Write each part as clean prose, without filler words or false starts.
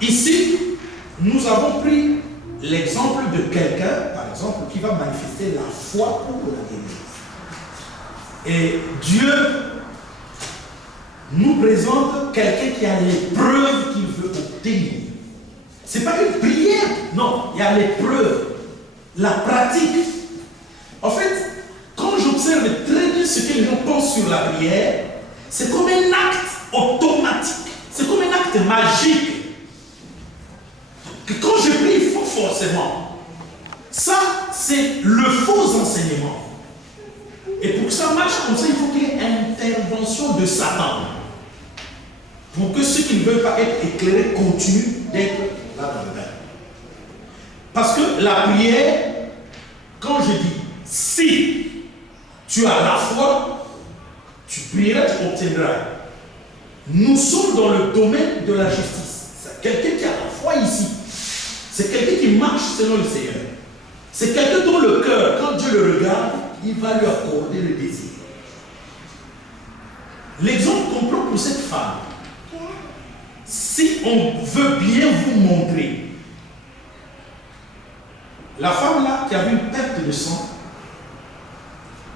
Ici, nous avons pris l'exemple de quelqu'un, par exemple, qui va manifester la foi pour la guérison. Et Dieu nous présente quelqu'un qui a l'épreuve qu'il veut obtenir. Ce n'est pas une prière, non, il y a l'épreuve, la pratique. En fait, quand j'observe très bien ce que les gens pensent sur la prière, c'est comme un acte automatique, c'est comme un acte magique. Que quand je prie, il faut forcément. Ça, c'est le faux enseignement. Et pour que ça marche comme ça, il faut qu'il y ait intervention de Satan. Pour que ceux qui ne veulent pas être éclairés continuent d'être là dans le bain. Parce que la prière, quand je dis si tu as la foi, tu prieras, tu obtiendras. Nous sommes dans le domaine de la justice. C'est quelqu'un qui a la foi ici. C'est quelqu'un qui marche selon le Seigneur. C'est quelqu'un dont le cœur, quand Dieu le regarde, il va lui accorder le désir. L'exemple qu'on prend pour cette femme, si on veut bien vous montrer, la femme là qui avait une perte de sang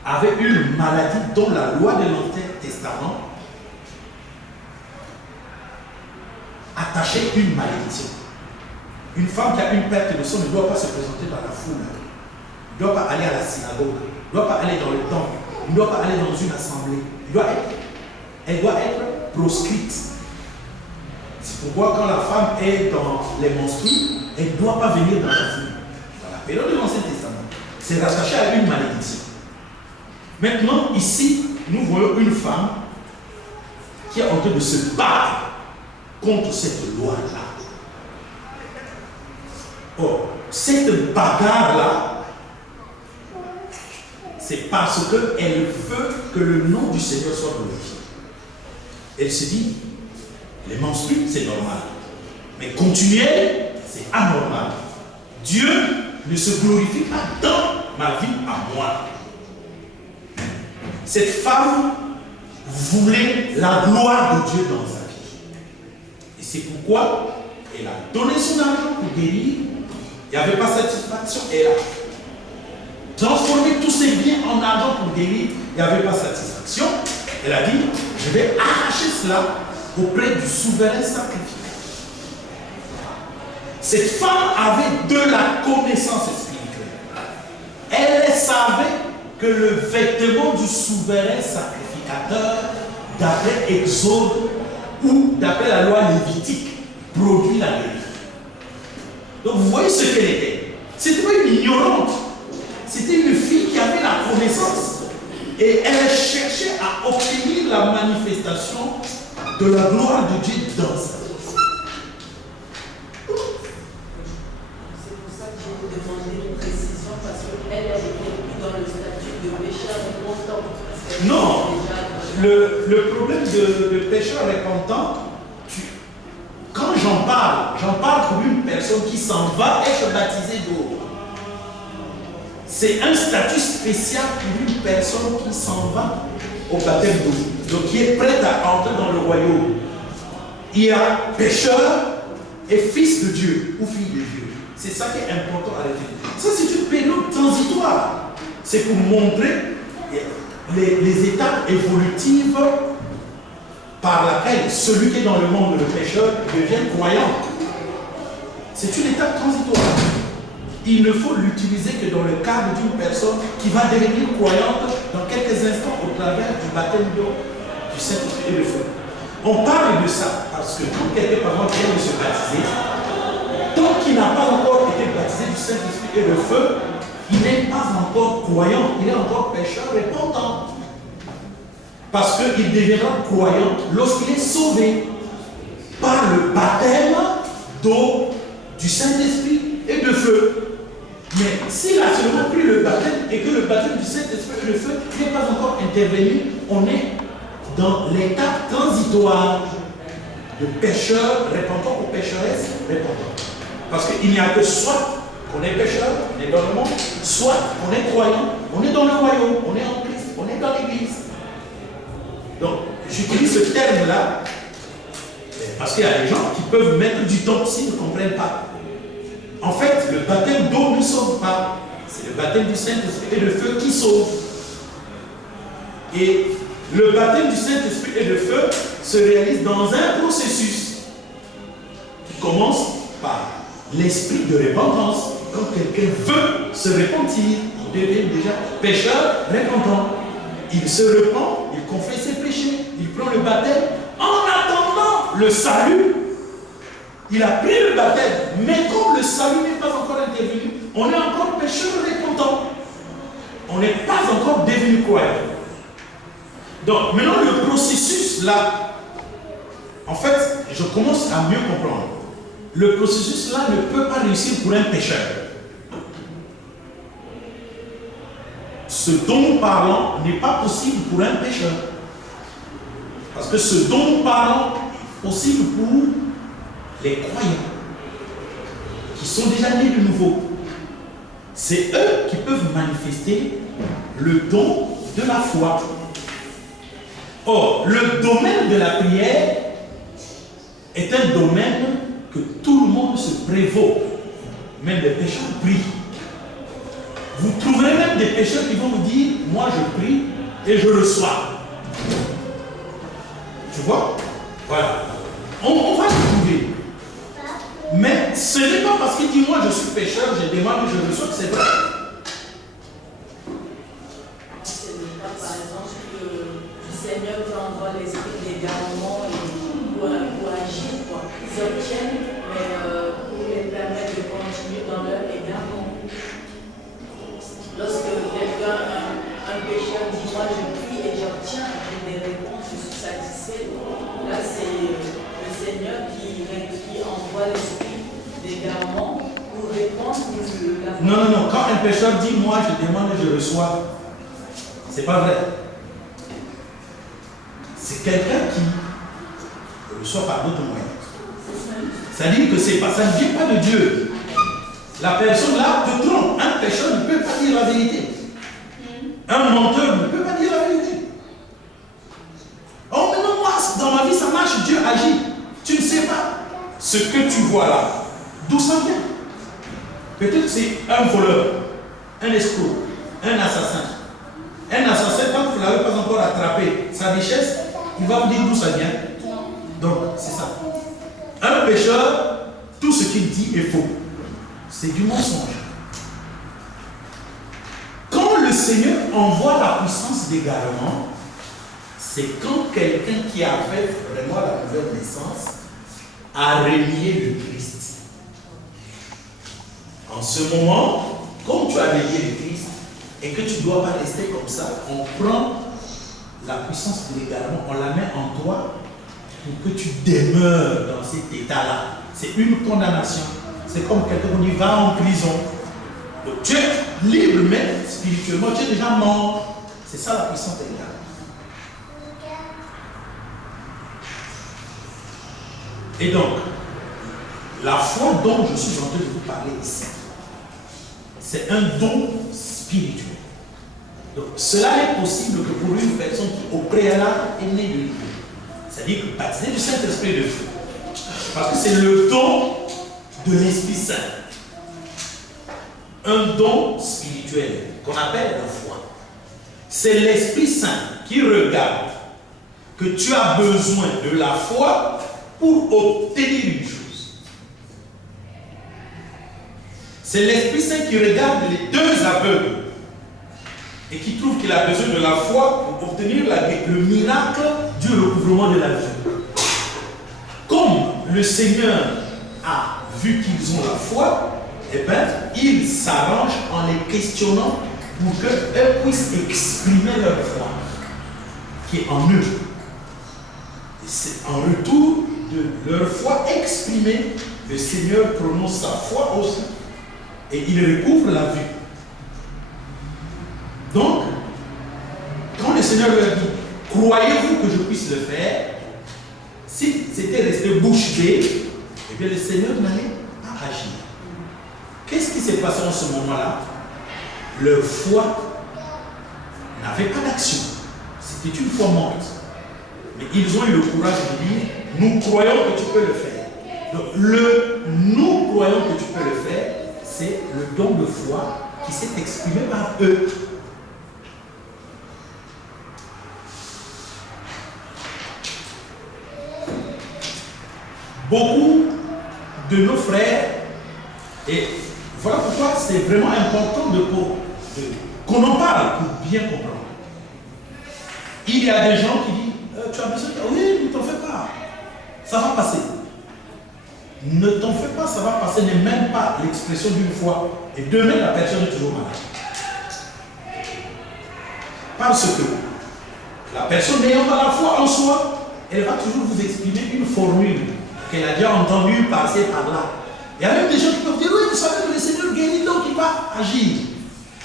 avait une maladie dont la loi de l'Ancien Testament attachait une malédiction. Une femme qui a une perte de sang ne doit pas se présenter dans la foule, ne doit pas aller à la synagogue, ne doit pas aller dans le temple, ne doit pas aller dans une assemblée. Elle doit être proscrite. C'est pourquoi quand la femme est dans les menstrues, elle ne doit pas venir dans la foule. Dans la période de l'Ancien Testament, c'est rattaché à une malédiction. Maintenant, ici, nous voyons une femme qui est en train de se battre contre cette loi-là. Or, cette bagarre-là, c'est parce qu'elle veut que le nom du Seigneur soit glorifié. Elle se dit, les menstrues, c'est normal. Mais continuer, c'est anormal. Dieu ne se glorifie pas dans ma vie à moi. Cette femme voulait la gloire de Dieu dans sa vie. Et c'est pourquoi elle a donné son argent pour guérir. Il n'y avait pas satisfaction. Elle a transformé tous ses biens en argent pour guérir. Il n'y avait pas satisfaction. Elle a dit, je vais arracher cela auprès du souverain sacrificateur. Cette femme avait de la connaissance spirituelle. Elle savait que le vêtement du souverain sacrificateur, d'après Exode ou d'après la loi lévitique, produit la guérison. Donc vous voyez ce qu'elle était. C'était pas une ignorante. C'était une fille qui avait la connaissance. Et elle cherchait à obtenir la manifestation de la gloire de Dieu dans sa vie. C'est pour ça que je vous demandais une précision, parce qu'elle était plus dans le statut de pécheur repentant. Non, le problème de pécheur repentant, quand j'en parle pour une personne qui s'en va être baptisée d'eau. C'est un statut spécial pour une personne qui s'en va au baptême d'eau. Donc qui est prête à entrer dans le royaume. Il y a pécheur et fils de Dieu ou fille de Dieu. C'est ça qui est important à retenir. Ça, c'est une période transitoire. C'est pour montrer les étapes évolutives par laquelle celui qui est dans le monde de pécheur devient croyant. C'est une étape transitoire. Il ne faut l'utiliser que dans le cadre d'une personne qui va devenir croyante dans quelques instants au travers du baptême d'eau, du Saint-Esprit et de feu. On parle de ça parce que quand quelqu'un par exemple vient de se baptiser, tant qu'il n'a pas encore été baptisé du Saint-Esprit et de feu, il n'est pas encore croyant, il est encore pécheur repentant. Parce qu'il deviendra croyant lorsqu'il est sauvé par le baptême d'eau, du Saint-Esprit et de feu. Mais s'il a seulement pris le baptême et que le baptême du Saint-Esprit et de feu n'est pas encore intervenu, on est dans l'étape transitoire de pécheur repentant ou pécheresse repentant. Parce qu'il n'y a que soit qu'on est pécheur, on est dans le monde, soit on est croyant, on est dans le royaume, on est en Christ, on est dans l'église. Donc, j'utilise ce terme-là Parce qu'il y a des gens qui peuvent mettre du temps s'ils ne comprennent pas. En fait, le baptême d'eau ne sauve pas. C'est le baptême du Saint-Esprit et de feu qui sauve. Et le baptême du Saint-Esprit et de feu se réalise dans un processus qui commence par l'esprit de repentance. Quand quelqu'un veut se repentir, il devient déjà pécheur repentant. Il se repent, il confesse ses péchés, il prend le baptême en attendant le salut. Il a pris le baptême, mais comme le salut n'est pas encore intervenu, on est encore pécheur repentant. On n'est pas encore devenu croyant. Donc, maintenant, le processus là, en fait, je commence à mieux comprendre. Le processus là ne peut pas réussir pour un pécheur. Ce dont nous parlons n'est pas possible pour un pécheur. Parce que ce dont nous parlons est possible pour les croyants qui sont déjà nés de nouveau. C'est eux qui peuvent manifester le don de la foi. Or, le domaine de la prière est un domaine que tout le monde se prévaut. Même les pécheurs prient. Vous trouverez même des pécheurs qui vont vous dire, moi je prie et je reçois. Tu vois? Voilà. On va le trouver. Mais ce n'est pas parce qu'il dit, moi je suis pécheur, je demande et je reçois que c'est vrai. Ce n'est pas par exemple que le Seigneur t'envoie l'esprit d'égarement pour agir, quoi. Ils obtiennent, mais pour les permettre de continuer dans leur égarement. Lorsque quelqu'un, un pécheur dit, moi je prie et j'obtiens des réponses, je suis satisfait. Là, c'est le Seigneur qui envoie l'esprit d'égarement pour répondre à la. Non. Quand un pécheur dit, moi je demande et je reçois, c'est pas vrai. C'est quelqu'un qui reçoit par d'autres moyens. C'est-à-dire que ça ne vient pas de Dieu. La personne là te trompe. Un pécheur ne peut pas dire la vérité. Un menteur ne peut pas dire la vérité. Oh, mais non, moi, dans ma vie, ça marche, Dieu agit. Tu ne sais pas ce que tu vois là. D'où ça vient? Peut-être que c'est un voleur, un escroc, un assassin. Un assassin, quand vous ne l'avez pas encore attrapé, sa richesse, il va vous dire d'où ça vient. Donc, c'est ça. Un pécheur, tout ce qu'il dit est faux. C'est du mensonge. Quand le Seigneur envoie la puissance d'égarement, c'est quand quelqu'un qui a fait vraiment la nouvelle naissance a renié le Christ. En ce moment, comme tu as renié le Christ et que tu ne dois pas rester comme ça, on prend la puissance de l'égarement, on la met en toi pour que tu demeures dans cet état-là. C'est une condamnation. C'est comme quelqu'un qui dit va en prison. Donc tu es libre, mais spirituellement, tu es déjà mort. C'est ça la puissance de l'égarement. Et donc, la foi dont je suis en train de vous parler ici, c'est un don spirituel. Donc, cela n'est possible que pour une personne qui, au préalable, est née de nouveau. C'est-à-dire que baptisé du Saint-Esprit de feu. Parce que c'est le don de l'Esprit Saint. Un don spirituel qu'on appelle la foi. C'est l'Esprit Saint qui regarde que tu as besoin de la foi pour obtenir une chose. C'est l'Esprit Saint qui regarde les deux aveugles et qui trouve qu'il a besoin de la foi pour obtenir le miracle du recouvrement de la vue. Comme le Seigneur a vu qu'ils ont la foi, eh bien, il s'arrange en les questionnant pour qu'eux puissent exprimer leur foi qui est en eux. Et c'est en retour de leur foi exprimée, le Seigneur prononce sa foi aussi et il recouvre la vue. Donc, quand le Seigneur leur dit, croyez-vous que je puisse le faire? Si c'était resté bouche bée, eh bien le Seigneur n'allait pas agir. Qu'est-ce qui s'est passé en ce moment-là? Leur foi n'avait pas d'action. C'était une foi morte. Mais ils ont eu le courage de dire, nous croyons que tu peux le faire. Donc le nous croyons que tu peux le faire, c'est le don de foi qui s'est exprimé par eux. Beaucoup de nos frères, et voilà pourquoi c'est vraiment important qu'on en parle pour bien comprendre. Il y a des gens qui disent, tu as besoin de... Oui, ne t'en fais pas, ça va passer. Ne t'en fais pas, ça va passer, n'est même pas l'expression d'une foi. Et demain, la personne est toujours malade. Parce que la personne n'ayant pas la foi en soi, elle va toujours vous exprimer une formule qu'elle a déjà entendue passer par là. Il y a même des gens qui peuvent dire, oui, vous savez que le Seigneur guérit, donc il va agir.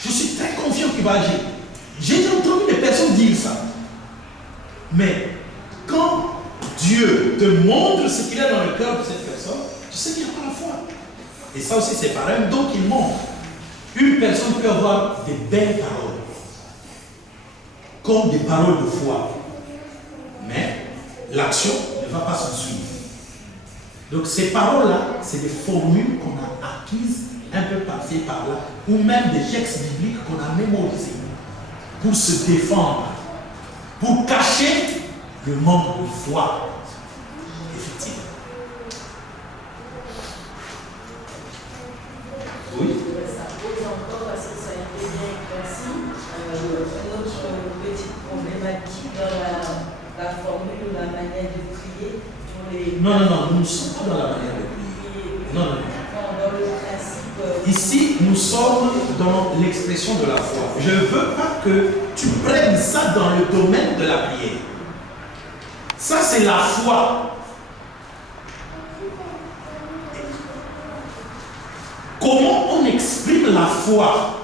Je suis très confiant qu'il va agir. J'ai déjà entendu des personnes dire ça. Mais quand Dieu te montre ce qu'il y a dans le cœur de cette personne, tu sais qu'il n'y a pas la foi. Et ça aussi, c'est pareil. Donc, il montre. Une personne peut avoir des belles paroles, comme des paroles de foi. Mais l'action ne va pas s'en suivre. Donc, ces paroles-là, c'est des formules qu'on a acquises un peu par-ci, par-là, ou même des textes bibliques qu'on a mémorisés pour se défendre, pour cacher le manque de foi. Effectivement. Oui. Ça pose encore, parce que ça a été bien éclairci, une autre petite problématique dans la formule ou la manière de prier pour les... Non, nous ne sommes pas dans la manière de prier. Non. Dans le principe... Ici, nous sommes dans l'expression de la foi. Je ne veux pas que tu prennes ça dans le domaine de la prière. Ça, c'est la foi. Comment on exprime la foi?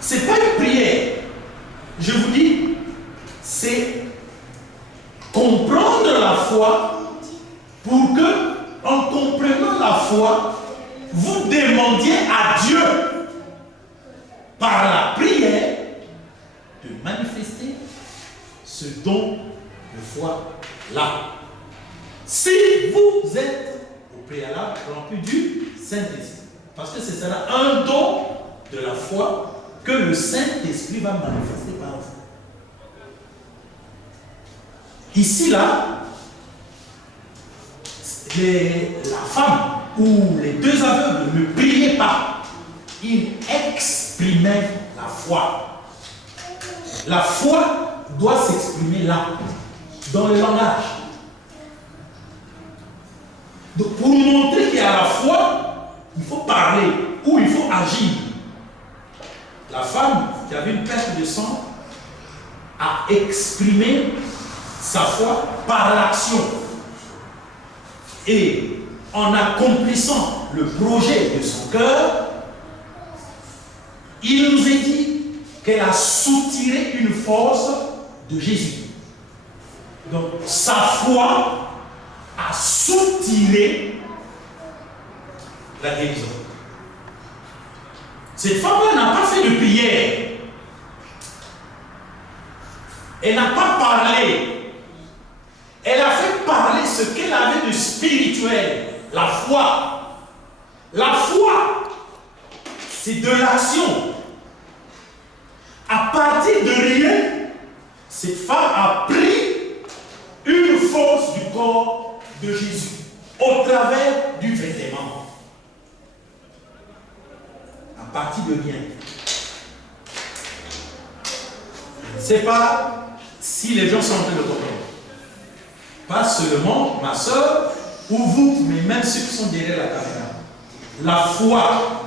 Ce n'est pas une prière. Je vous dis, c'est comprendre la foi pour que, en comprenant la foi, vous demandiez à Dieu, par la prière, de manifester ce don de foi-là. Si vous êtes au préalable rempli du Saint-Esprit, parce que ce sera un don de la foi que le Saint-Esprit va manifester par vous. Ici, là, la femme ou les deux aveugles ne priaient pas, ils exprimaient la foi. La foi doit s'exprimer là, dans le langage. Donc, pour montrer qu'il y a la foi, il faut parler ou il faut agir. La femme qui avait une perte de sang a exprimé sa foi par l'action. Et en accomplissant le projet de son cœur, il nous est dit qu'elle a soutiré une force de Jésus. Donc, sa foi a soutiré la guérison. Cette femme-là n'a pas fait de prière. Elle n'a pas parlé. Elle a fait parler ce qu'elle avait de spirituel. La foi. La foi, c'est de l'action. À partir de rien, cette femme a pris une force du corps de Jésus au travers du vêtement. À partir de rien. Je ne sais pas si les gens sont en train de comprendre. Pas seulement ma soeur ou vous, mais même ceux qui sont derrière la caméra. La foi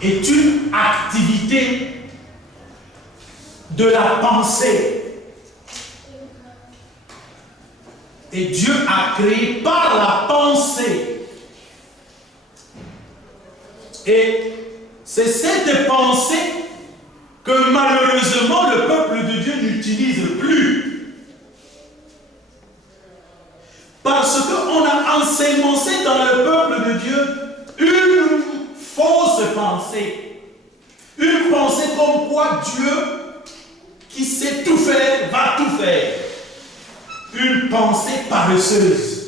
est une activité de la pensée. Et Dieu a créé par la pensée. Et c'est cette pensée que malheureusement le peuple de Dieu n'utilise plus. Parce qu'on a enseigné dans le peuple de Dieu une fausse pensée. Une pensée comme quoi vouloir tout faire. Une pensée paresseuse.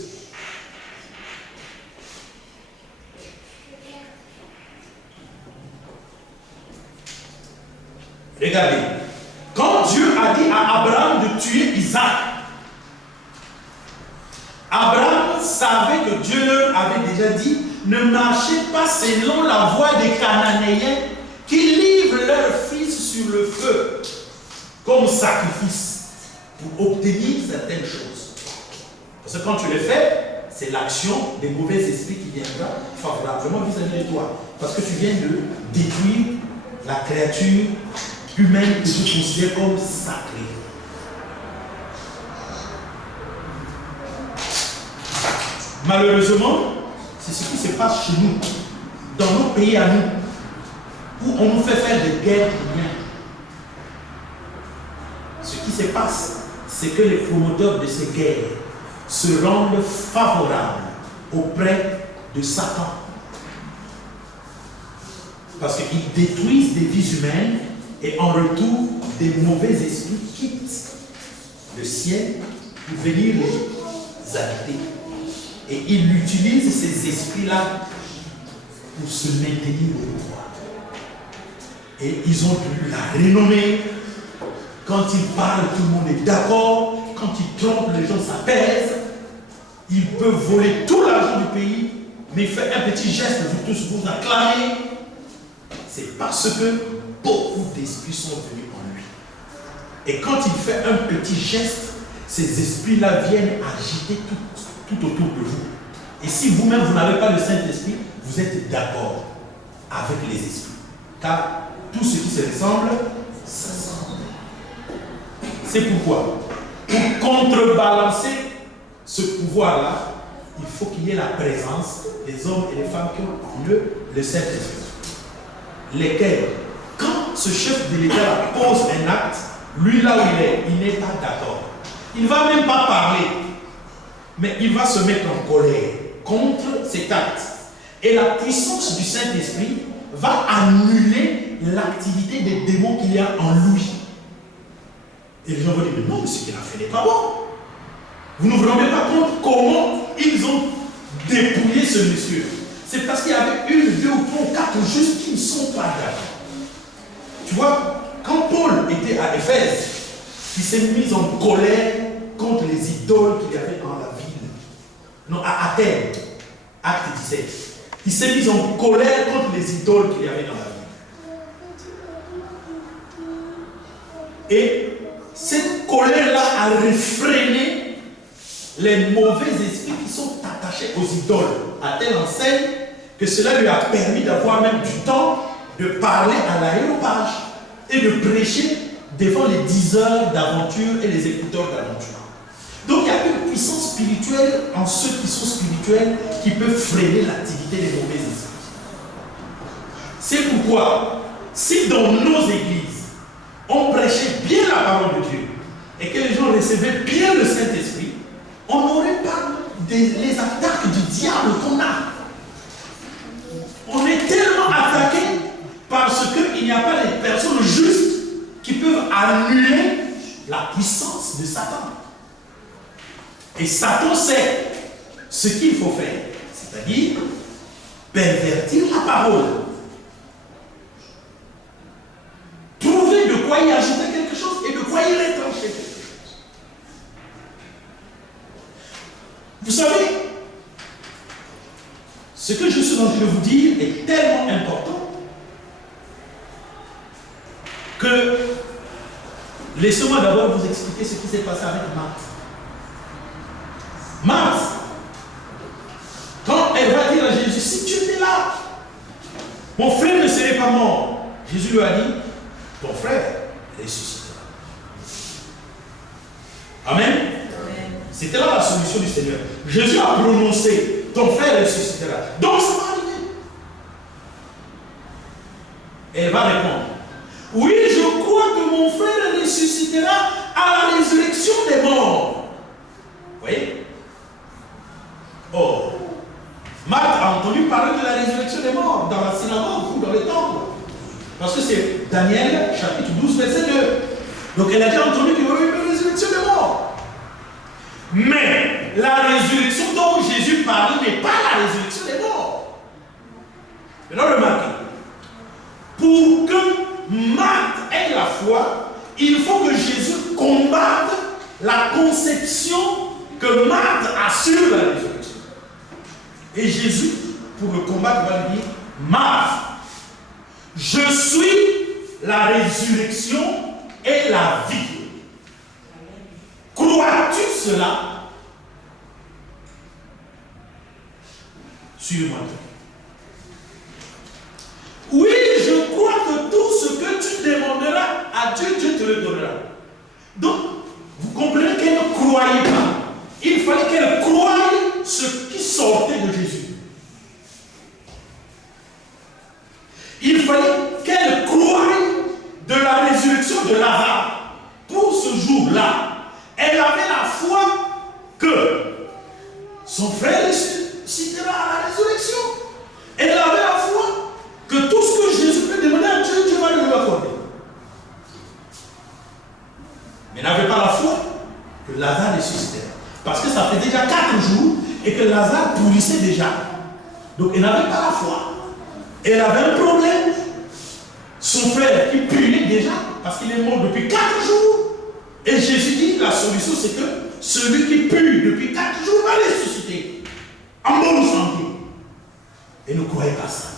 Regardez, quand Dieu a dit à Abraham de tuer Isaac, Abraham savait que Dieu leur avait déjà dit, ne marchez pas selon la voie des Cananéens qui livrent leur fils sur le feu comme sacrifice pour obtenir certaines choses. Parce que quand tu le fais, c'est l'action des mauvais esprits qui viendra favorablement vis-à-vis de toi. Parce que tu viens de détruire la créature humaine que tu considères comme sacrée. Malheureusement, c'est ce qui se passe chez nous, dans nos pays à nous, où on nous fait faire des guerres pour rien. Ce qui se passe, c'est que les promoteurs de ces guerres se rendent favorables auprès de Satan. Parce qu'ils détruisent des vies humaines et en retour, des mauvais esprits quittent le ciel pour venir les habiter. Et ils utilisent ces esprits-là pour se maintenir au pouvoir. Et ils ont eu la renommée. Quand ils parlent, tout le monde est d'accord. Quand ils trompent, les gens s'apaisent. Ils peuvent voler tout l'argent du pays, mais il fait un petit geste, vous tous vous acclamez. C'est parce que beaucoup d'esprits sont venus en lui. Et quand il fait un petit geste, ces esprits-là viennent agiter tout autour de vous. Et si vous-même, vous n'avez pas le Saint-Esprit, vous êtes d'accord avec les esprits. Car tout ce qui se ressemble, s'assemble. C'est pourquoi, pour contrebalancer ce pouvoir-là, il faut qu'il y ait la présence des hommes et des femmes qui ont le Saint-Esprit. Lesquels, quand ce chef de l'État pose un acte, lui là où il n'est pas d'accord. Il ne va même pas parler, mais il va se mettre en colère contre cet acte. Et la puissance du Saint-Esprit va annuler l'activité des démons qu'il y a en lui. Et les gens vont dire, mais non, mais ce qu'il a fait n'est pas bon. Vous ne vous rendez pas compte comment ils ont dépouillé ce monsieur. C'est parce qu'il y avait une, deux ou trois ou quatre justes qui ne sont pas d'accord. Tu vois, quand Paul était à Éphèse, il s'est mis en colère contre les idoles qu'il y avait dans la ville. Non, à Athènes, acte 17. Il s'est mis en colère contre les idoles qu'il y avait dans la ville. Et cette colère-là a réfréné les mauvais esprits qui sont attachés aux idoles, à telle enseigne que cela lui a permis d'avoir même du temps de parler à l'aéropage et de prêcher devant les diseurs d'aventure et les écouteurs d'aventure. Donc il y a une puissance spirituelle en ceux qui sont spirituels qui peut freiner l'activité des mauvais esprits. C'est pourquoi, si dans nos églises, on prêchait bien la parole de Dieu et que les gens recevaient bien le Saint-Esprit, on n'aurait pas les attaques du diable qu'on a. On est tellement attaqué parce qu'il n'y a pas de personnes justes qui peuvent annuler la puissance de Satan. Et Satan sait ce qu'il faut faire, c'est-à-dire pervertir la parole. Trouver de quoi y ajouter quelque chose et de quoi y retrancher quelque chose. Vous savez, ce que je suis en train de vous dire est tellement important que laissez-moi d'abord vous expliquer ce qui s'est passé avec Marthe. Marthe, quand elle va dire à Jésus, si tu étais là, mon frère ne serait pas mort. Jésus lui a dit, ton frère ressuscitera. Amen. C'était là la solution du Seigneur. Jésus a prononcé, ton frère ressuscitera. Donc ça va arriver. Elle va répondre, oui, je crois que mon frère ressuscitera à la résurrection des morts. Vous voyez? Or, Marthe a entendu parler de la résurrection des morts dans la synagogue ou dans le temple. Parce que c'est Daniel, chapitre 12, verset 2. Donc elle a déjà entendu qu'il y aurait une résurrection. Mais la résurrection dont Jésus parlait n'est pas la résurrection des morts. Maintenant, remarquez. Pour que Marthe ait la foi, il faut que Jésus combatte la conception que Marthe a sur la résurrection. Et Jésus, pour le combattre, va lui dire, Marthe, je suis la résurrection et la vie. Crois-tu cela? Suis-moi. Oui, je crois que tout ce que tu demanderas à Dieu, Dieu te le donnera. Donc, vous comprenez qu'elle ne croyait pas. Il fallait qu'elle croie ce qui sortait de Jésus. Il fallait qu'elle croie de la résurrection de Lazare. Pour ce jour-là, elle avait la foi que son frère ressuscitera à la résurrection. Elle avait la foi que tout ce que Jésus peut demander à Dieu, Dieu va lui accorder. Mais elle n'avait pas la foi que Lazare ressuscitait. Parce que ça fait déjà 4 jours et que Lazare pourrissait déjà. Donc elle n'avait pas la foi. Elle avait un problème. Son frère qui puait déjà, parce qu'il est mort depuis 4 jours. Et Jésus dit la solution, c'est que celui qui pue depuis 4 jours va ressusciter. En bonne santé. Et ne croyez pas ça.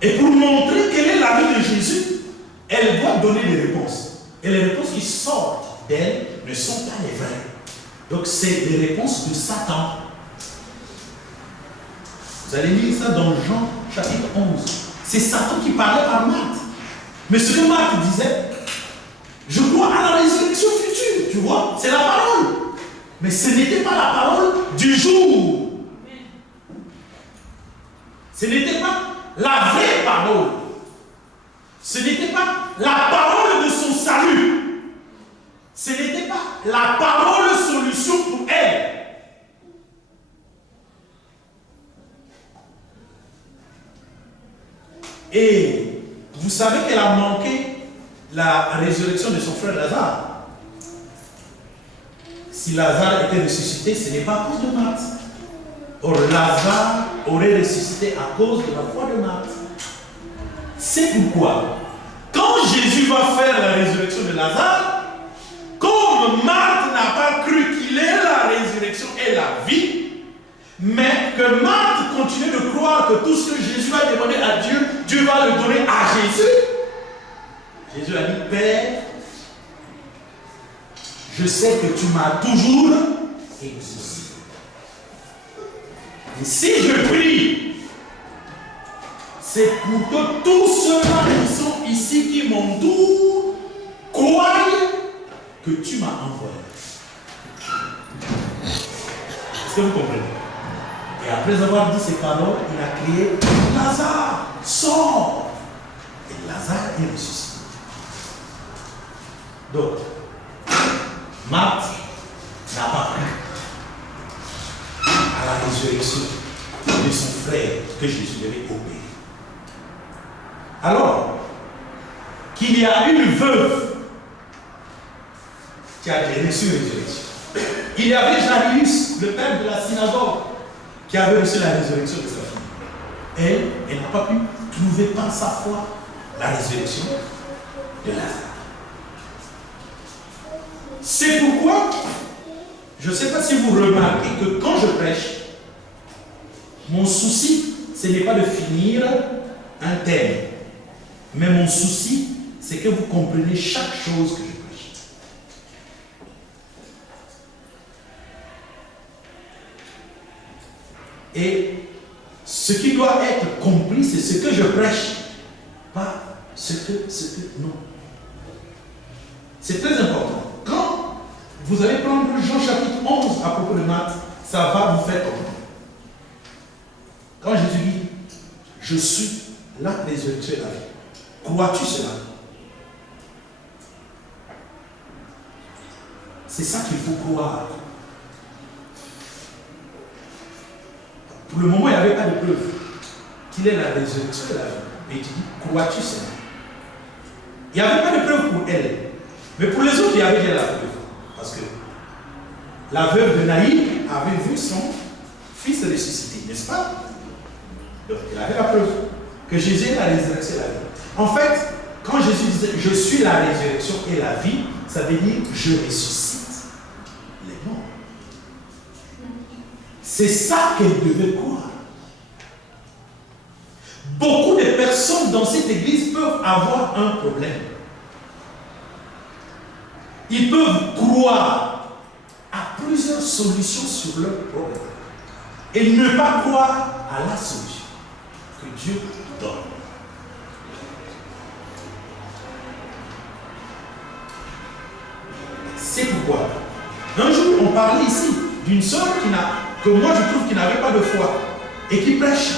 Et pour montrer quelle est la vie de Jésus, elle doit donner des réponses. Et les réponses qui sortent d'elle ne sont pas les vraies. Donc c'est des réponses de Satan. Vous allez lire ça dans Jean chapitre 11. C'est Satan qui parlait par Marthe. Mais ce que Marthe disait, je crois à la résurrection future, tu vois, c'est la parole. Mais ce n'était pas la parole du jour. Ce n'était pas la vraie parole. Ce n'était pas la parole de son salut. Ce n'était pas la parole solution pour elle. Et vous savez qu'elle a manqué la résurrection de son frère Lazare. Si Lazare était ressuscité, ce n'est pas à cause de Marthe. Or, Lazare aurait ressuscité à cause de la foi de Marthe. C'est pourquoi, quand Jésus va faire la résurrection de Lazare, comme Marthe n'a pas cru qu'il est la résurrection et la vie, mais que Marthe continue de croire que tout ce que Jésus a demandé à Dieu, Dieu va le donner à Jésus. Jésus a dit, Père, je sais que tu m'as toujours exaucé. Et si je prie, c'est pour que tous ceux-là qui sont ici, qui m'entourent, croient que tu m'as envoyé. Est-ce que vous comprenez? Et après avoir dit ces paroles, il a crié, Lazare, sors! Et Lazare est ressuscité. Donc, Marthe n'a pas cru à la résurrection de son frère que Jésus devait obéir. Alors, qu'il y a une veuve qui a reçu la résurrection. Il y avait Jairus, le père de la synagogue, qui avait reçu la résurrection de sa fille. Elle n'a pas pu trouver par sa foi la résurrection de Lazare. C'est pourquoi, je ne sais pas si vous remarquez que quand je prêche, mon souci, ce n'est pas de finir un thème, mais mon souci, c'est que vous compreniez chaque chose que je prêche. Et ce qui doit être compris, c'est ce que je prêche, pas ce que non. C'est très important. Quand vous allez prendre Jean chapitre 11 à propos de Marthe, ça va vous faire comprendre. Quand Jésus dit, je suis la résurrection et la vie, crois-tu cela? C'est ça qu'il faut croire. Pour le moment, il n'y avait pas de preuve qu'il est la résurrection et la vie. Mais il dit, crois-tu cela? Il n'y avait pas de preuve pour elle. Mais pour les autres, il y avait déjà la preuve. Parce que la veuve de Naïm avait vu son fils ressuscité, n'est-ce pas? Donc il avait la preuve que Jésus est la résurrection et la vie. En fait, quand Jésus disait je suis la résurrection et la vie, ça veut dire je ressuscite les morts. C'est ça qu'elle devait croire. Beaucoup de personnes dans cette église peuvent avoir un problème. Ils peuvent croire à plusieurs solutions sur leur problème et ne pas croire à la solution que Dieu donne. C'est pourquoi un jour on parlait ici d'une sœur que moi je trouve qui n'avait pas de foi et qui prêche.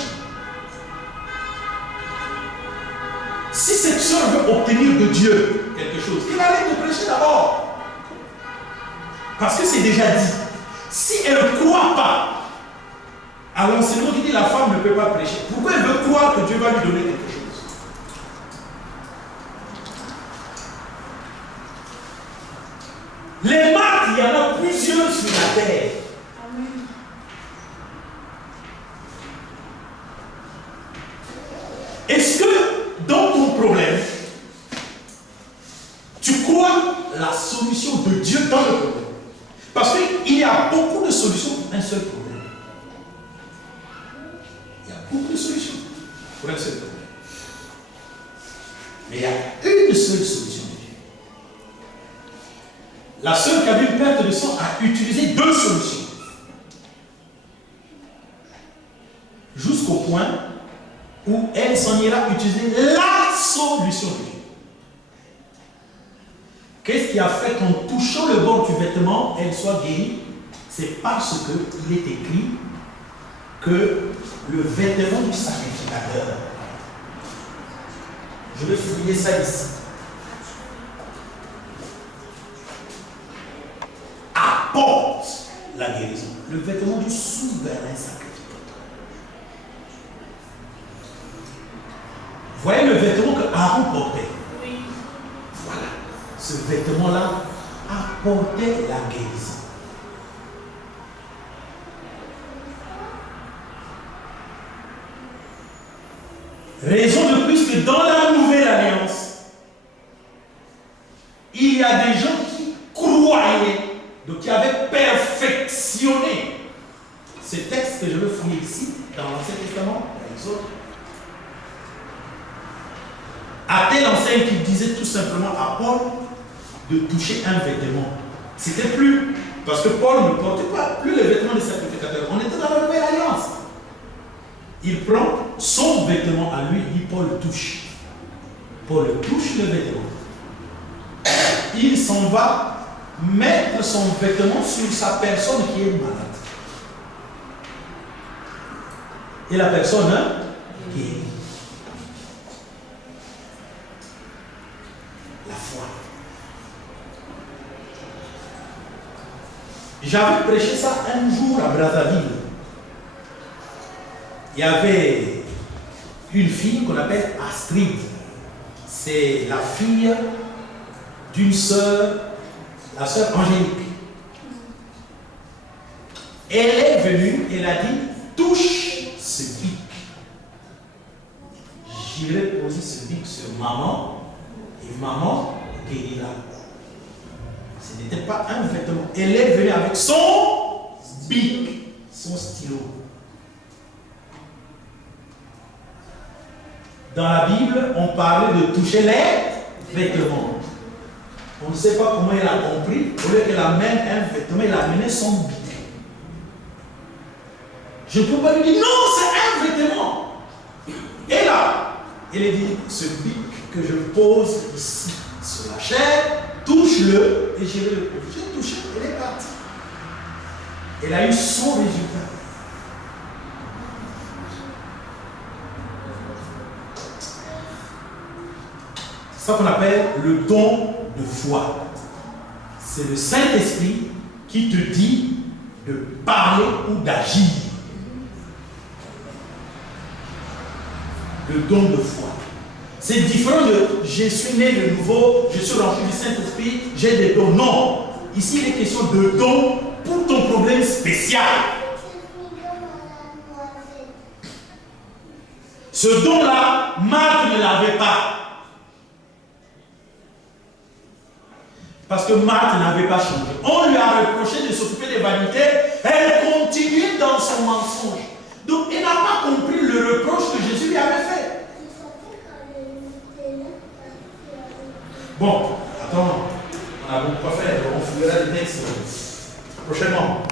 Si cette sœur veut obtenir de Dieu quelque chose, il arrête de prêcher d'abord. Parce que c'est déjà dit. Si elle ne croit pas à l'enseignement qui dit la femme ne peut pas prêcher, pourquoi elle veut croire que Dieu va lui donner quelque chose? Les marques, il y en a plusieurs sur la terre. Est-ce que dans ton problème, tu crois la solution de Dieu dans le problème? Parce qu'il y a beaucoup de solutions pour un seul problème. Il y a beaucoup de solutions pour un seul problème. Mais il y a une seule solution de Dieu. La sœur qui avait une perte de sang a utilisé deux solutions. Jusqu'au point où elle s'en ira utiliser la solution de Dieu. Qu'est-ce qui a fait qu'en touchant le bord du vêtement, elle soit guérie? C'est parce qu'il est écrit que le vêtement du sacrificateur, je vais fouiller ça ici, apporte la guérison. Le vêtement du souverain sacrificateur. Voyez le vêtement que Aaron portait. Voilà. Ce vêtement-là apportait la guérison. Raison de plus que dans la nouvelle alliance, il y a des gens qui croyaient, donc qui avaient perfectionné ce texte que je veux fouiller ici, dans l'Ancien Testament, par exemple. À tel enseigne qu'il disait tout simplement à Paul de toucher un vêtement. C'était plus, parce que Paul ne portait pas plus le vêtement des sacrificateurs. On était dans la nouvelle alliance. Il prend son vêtement à lui, dit Paul touche. Paul touche le vêtement. Il s'en va mettre son vêtement sur sa personne qui est malade. Et la personne guérit. La foi. J'avais prêché ça un jour à Brazzaville. Il y avait une fille qu'on appelle Astrid. C'est la fille d'une sœur, la sœur Angélique. Elle est venue, elle a dit, touche ce bic. J'irai poser ce bic sur maman, et maman guérira. Ce n'était pas un vêtement. Elle est venue avec son bic, son stylo. Dans la Bible, on parlait de toucher les vêtements. On ne sait pas comment elle a compris. Au lieu qu'elle amène un vêtement, elle a amené son bic. Je ne peux pas lui dire, non, c'est un vêtement. Et là, elle a dit, ce bic que je pose ici, sur la chair, touche-le et je vais le poser. J'ai touché, elle est partie. Elle a eu son résultat. C'est ça qu'on appelle le don de foi. C'est le Saint-Esprit qui te dit de parler ou d'agir. Le don de foi. C'est différent de je suis né de nouveau, je suis rempli du Saint-Esprit, j'ai des dons. Non. Ici, il est question de don pour ton problème spécial. Ce don-là, Marthe ne l'avait pas. Parce que Marthe n'avait pas changé. On lui a reproché de s'occuper des vanités. Elle continuait dans son mensonge. Donc, elle n'a pas compris le reproche que Jésus lui avait fait. Bon, attends. On a beaucoup à faire. On fouillera les textes prochainement.